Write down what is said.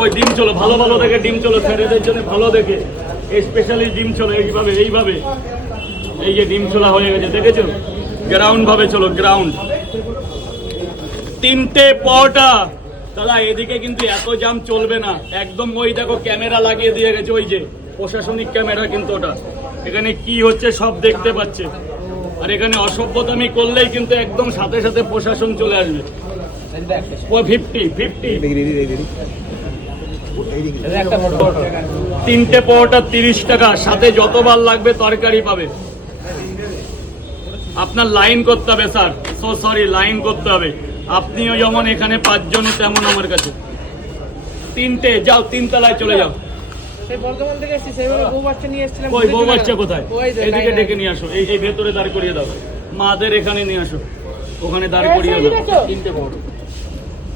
ওই ডিম চলো, ভালো ভালো দেখে ডিম চলো ছেলেদের জন্য ভালো দেখে। স্পেশালি ডিম চলো, এইভাবে এইভাবে। এই যে ডিম চলা হয়ে গেছে, দেখেছ? গ্রাউন্ড ভাবে চলো গ্রাউন্ড তিনটে পটা দাদা, এদিকে কিন্তু এত জাম চলবে না। একদম ওই দেখো ক্যামেরা লাগিয়ে দিয়ে গেছে, ওই যে প্রশাসনিক ক্যামেরা কিন্তু ওটা। এখানে কি হচ্ছে সব দেখতে পাচ্ছে। আর এখানে অসভ্যতামি করলেই কিন্তু একদম সাথে সাথে প্রশাসন চলে আসবে। ও ফিফটি ফিফটি তিনটে পরোটা তিরিশ টাকা সাথে যতবার লাগবে তরকারি পাবে। আপনার লাইন করতে হবে স্যার সো সরি লাইন করতে হবে। আপনিও যেমন এখানে পাঁচজন তেমন আমার কাছে। তিনটে যাও তিনতলায় চলে যাও। বউ বাচ্চা কোথায়? এদিকে ডেকে নিয়ে আসো। এই এই ভেতরে দাঁড় করিয়ে দাও। মাদের এখানে নিয়ে আসো। ওখানে দাঁড় করিয়ে দাও। তিনটে বড়